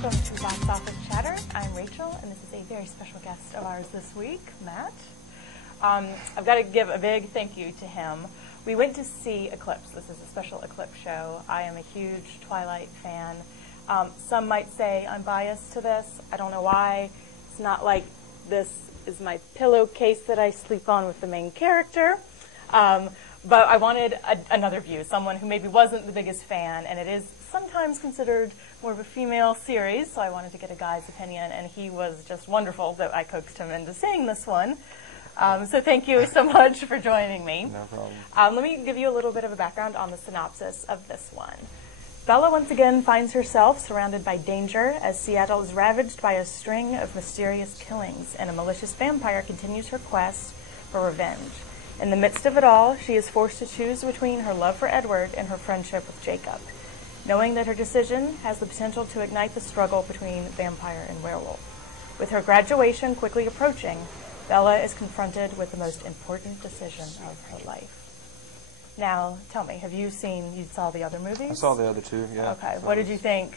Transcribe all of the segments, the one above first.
Welcome to Box Office Chatter. I'm Rachel, and this is a very special guest of ours this week, Matt. I've got to give a big thank you to him. We went to see Eclipse. This is a special Eclipse show. I am a huge Twilight fan. Some might say I'm biased to this. I don't know why. It's not like this is my pillowcase that I sleep on with the main character. But I wanted another view, someone who maybe wasn't the biggest fan, and it is sometimes considered more of a female series, so I wanted to get a guy's opinion, and he was just wonderful that I coaxed him into seeing this one. So thank you so much for joining me. No problem. Let me give you a little bit of a background on the synopsis of this one. Bella once again finds herself surrounded by danger as Seattle is ravaged by a string of mysterious killings, and a malicious vampire continues her quest for revenge. In the midst of it all, she is forced to choose between her love for Edward and her friendship with Jacob, knowing that her decision has the potential to ignite the struggle between vampire and werewolf. With her graduation quickly approaching, Bella is confronted with the most important decision of her life. Now, tell me, you saw the other movies? I saw the other two, yeah. Okay, what did you think?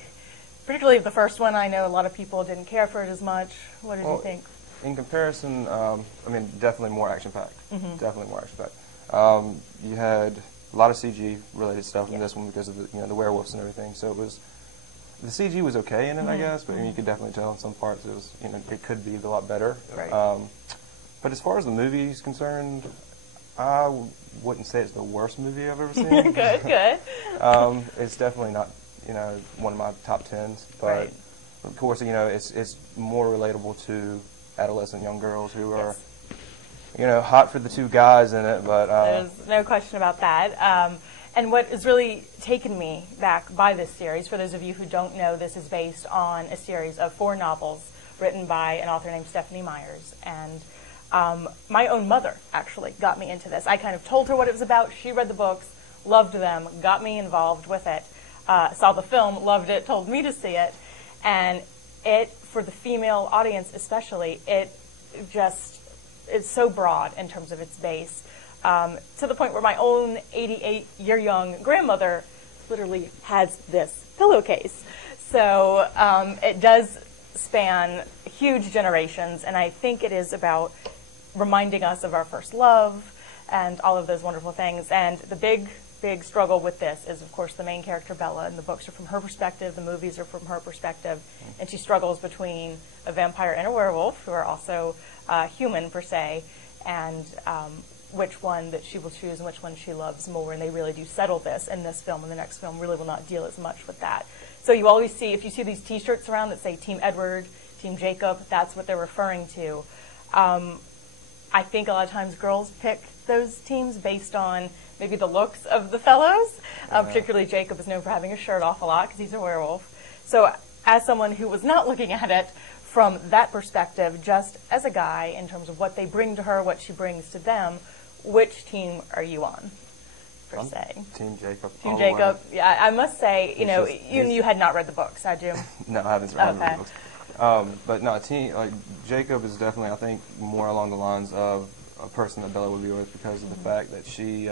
Particularly the first one, I know a lot of people didn't care for it as much. What did you think? In comparison, I mean, definitely more action-packed. Mm-hmm. Definitely more action-packed. You had a lot of CG-related stuff in this one because of the werewolves and everything. So the CG was okay in it, I guess, but you could definitely tell in some parts it could be a lot better. Right. But as far as the movie is concerned, I wouldn't say it's the worst movie I've ever seen. Good. It's definitely not, one of my top 10s, but right. Of course, it's more relatable to adolescent young girls who are, hot for the two guys in it. But there's no question about that. And what has really taken me back by this series, for those of you who don't know, this is based on a series of 4 novels written by an author named Stephanie Myers. And my own mother actually got me into this. I kind of told her what it was about. She read the books, loved them, got me involved with it, saw the film, loved it, told me to see it. And it, for the female audience especially, it just is so broad in terms of its base, to the point where my own 88-year-young grandmother literally has this pillowcase. So it does span huge generations, and I think it is about reminding us of our first love and all of those wonderful things. And the big struggle with this is, of course, the main character, Bella, and the books are from her perspective, the movies are from her perspective, and she struggles between a vampire and a werewolf, who are also human, per se, and which one that she will choose and which one she loves more, and they really do settle this in this film, and the next film really will not deal as much with that. So you always see, if you see these T-shirts around that say Team Edward, Team Jacob, that's what they're referring to. I think a lot of times girls pick those teams based on maybe the looks of the fellows. Particularly Jacob is known for having his shirt off a lot because he's a werewolf. So as someone who was not looking at it from that perspective, just as a guy, in terms of what they bring to her, what she brings to them, which team are you on, per se? Team Jacob. Team Jacob. Yeah, I must say, you had not read the books, had you? No, I haven't read the books. But no, Jacob is definitely, I think, more along the lines of a person that Bella would be with because of the fact that she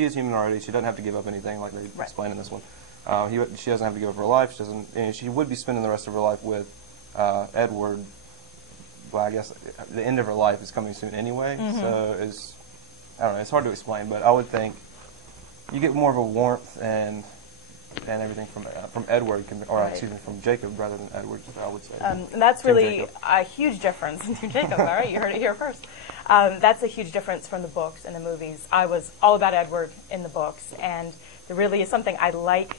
is human already. She doesn't have to give up anything, like they explain in this one. She doesn't have to give up her life. She doesn't. She would be spending the rest of her life with Edward. Well, I guess the end of her life is coming soon anyway. So I don't know. It's hard to explain, but I would think you get more of a warmth and everything from Edward, excuse me, from Jacob rather than Edward, I would say. And that's really a huge difference in Team Jacob. All right, you heard it here first. That's a huge difference from the books and the movies. I was all about Edward in the books, and there really is something I like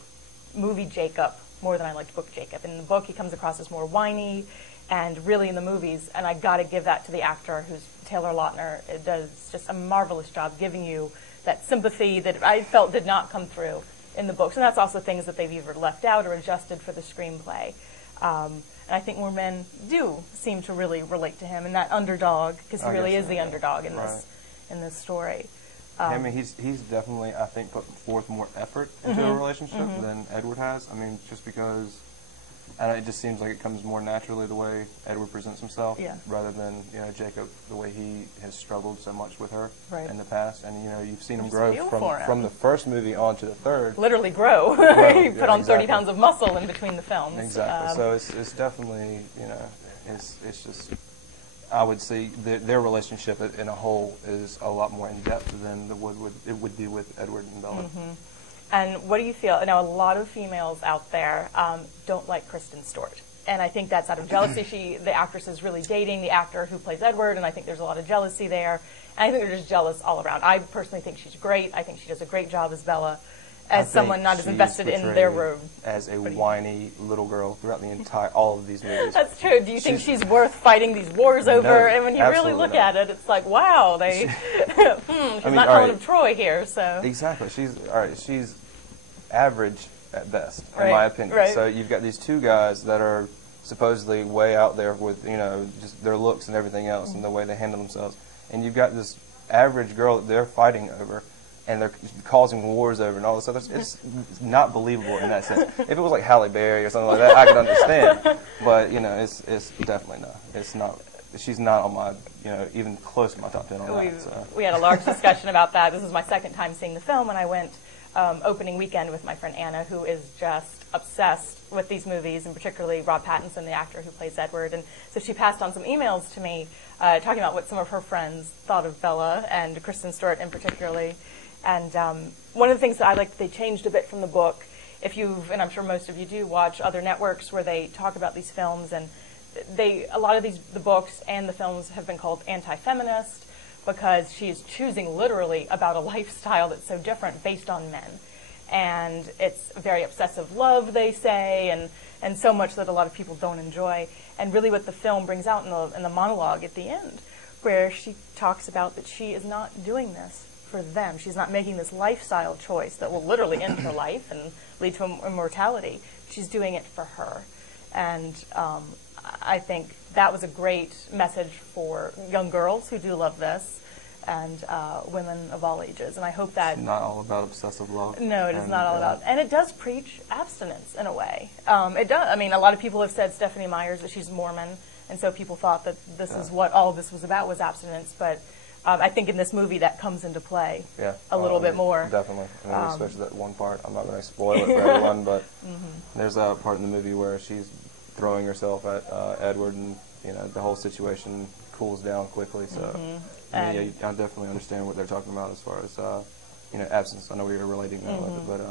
movie Jacob more than I liked book Jacob. In the book, he comes across as more whiny, and really in the movies, and I got to give that to the actor, who's Taylor Lautner. It does just a marvelous job giving you that sympathy that I felt did not come through in the books, and that's also things that they've either left out or adjusted for the screenplay. And I think more men do seem to really relate to him and that underdog, because he really is the underdog in this story. I mean, he's definitely, I think, put forth more effort into a relationship than Edward has. I mean, just because And it just seems like it comes more naturally the way Edward presents himself, Yeah. rather than Jacob, the way he has struggled so much with her Right. in the past. And you've seen him Just grow feel for him. from the first movie on to the third. Literally grow. He Yeah, put on 30 exactly. pounds of muscle in between the films. Exactly. So it's definitely it's just, I would say their relationship in a whole is a lot more in depth than it would be with Edward and Bella. Mm-hmm. And what do you feel? Now, a lot of females out there don't like Kristen Stewart. And I think that's out of jealousy. The actress is really dating the actor who plays Edward, and I think there's a lot of jealousy there. And I think they're just jealous all around. I personally think she's great. I think she does a great job as Bella, as someone not as invested in their room. As a whiny little girl throughout all of these movies. That's true. Do you think she's worth fighting these wars over? No, and when you really look at it, it's like, wow, she's not Helen of Troy here. So exactly, she's average at best, in Right, my opinion. right. So you've got these two guys that are supposedly way out there with just their looks and everything else, and the way they handle themselves, and you've got this average girl that they're fighting over, and they're causing wars over and all this other stuff. It's not believable in that sense. If it was like Halle Berry or something like that, I could understand. But it's definitely not. It's not. She's not on my even close to my top 10 on that. So. We had a large discussion about that. This is my second time seeing the film, and I went opening weekend with my friend Anna, who is just obsessed with these movies, and particularly Rob Pattinson, the actor who plays Edward. And so she passed on some emails to me talking about what some of her friends thought of Bella and Kristen Stewart in particularly. And one of the things that I liked, they changed a bit from the book. If you've, and I'm sure most of you do, watch other networks where they talk about these films, and a lot of the books and the films have been called anti-feminist because she's choosing literally about a lifestyle that's so different based on men. And it's very obsessive love, they say, and so much that a lot of people don't enjoy. And really what the film brings out in the monologue at the end, where she talks about that she is not doing this for them. She's not making this lifestyle choice that will literally end her life and lead to immortality. She's doing it for her. And I think that was a great message for young girls who do love this, and women of all ages. And I hope that... It's not all about obsessive love. No, it is not all about... And it does preach abstinence in a way. It does. I mean, a lot of people have said Stephanie Meyers, that she's Mormon, and so people thought that this is what all of this was about, was abstinence. But I think in this movie that comes into play a little bit more. Definitely. I mean, especially that one part. I'm not going to spoil it for everyone, but there's a part in the movie where she's throwing herself at Edward, and the whole situation cools down quickly. So I definitely understand what they're talking about as far as absence. I know we were relating that with it, but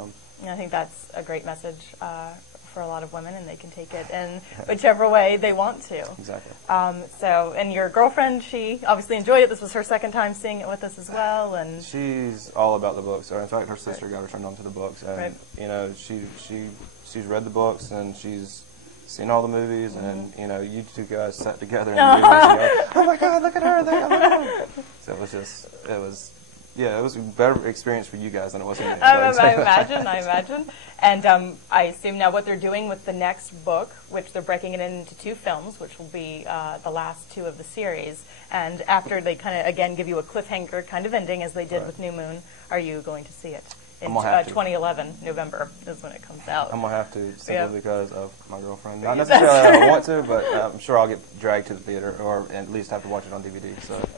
I think that's a great message for a lot of women, and they can take it in whichever way they want to. Exactly. And your girlfriend, she obviously enjoyed it. This was her second time seeing it with us as well, and she's all about the books. Or in fact, her sister got her turned on to the books, and she's read the books, and she's seen all the movies, and you two guys sat together and oh my God, look at her! So it was a better experience for you guys than it was for me. I imagine. And I assume now what they're doing with the next book, which they're breaking it into 2 films, which will be the last 2 of the series. And after they kind of, again, give you a cliffhanger kind of ending, as they did with New Moon, are you going to see it? In 2011, November is when it comes out. I'm going to have to, simply because of my girlfriend. Not necessarily I want to, but I'm sure I'll get dragged to the theater, or at least have to watch it on DVD.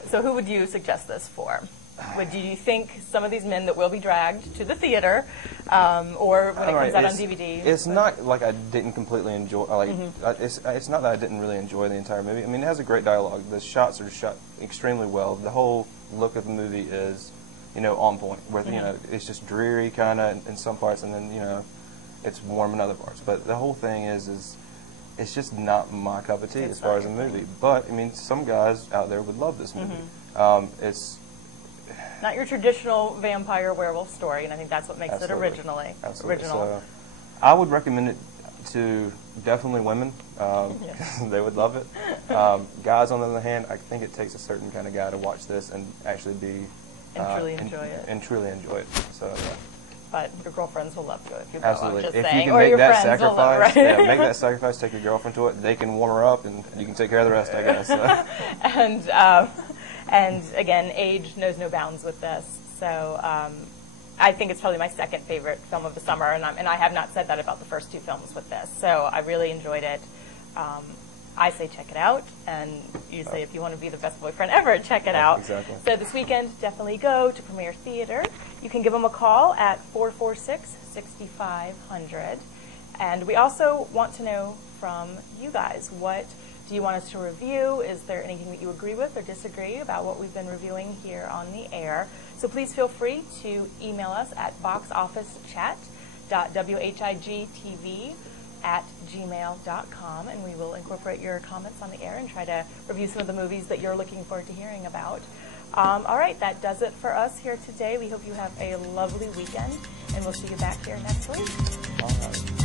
So who would you suggest this for? Do you think some of these men that will be dragged to the theater, or when it comes out on DVD? It's not like I didn't completely enjoy. It's not that I didn't really enjoy the entire movie. I mean, it has a great dialogue. The shots are shot extremely well. The whole look of the movie is, on point. Where it's just dreary kind of in some parts, and then it's warm in other parts. But the whole thing is it's just not my cup of tea as far as a movie. But I mean, some guys out there would love this movie. It's not your traditional vampire werewolf story, and I think that's what makes it original. So, I would recommend it to definitely women. They would love it. Guys, on the other hand, I think it takes a certain kind of guy to watch this and actually be truly enjoy it. And truly enjoy it. So yeah. But your girlfriends will love to if you go. Absolutely. I'm just if saying. you can or make your that friends will sacrifice, love, right? make that sacrifice. Take your girlfriend to it. They can warm her up, and you can take care of the rest, I guess. So. And again, age knows no bounds with this. So I think it's probably my second favorite film of the summer, and I have not said that about the first two films with this. So I really enjoyed it. I say check it out, and you say if you want to be the best boyfriend ever, check it out. Exactly. So this weekend, definitely go to Premiere Theater. You can give them a call at 446-6500. And we also want to know from you guys, what do you want us to review? Is there anything that you agree with or disagree about what we've been reviewing here on the air? So please feel free to email us at boxofficechat.whigtv@gmail.com, and we will incorporate your comments on the air and try to review some of the movies that you're looking forward to hearing about. All right, that does it for us here today. We hope you have a lovely weekend, and we'll see you back here next week. All right.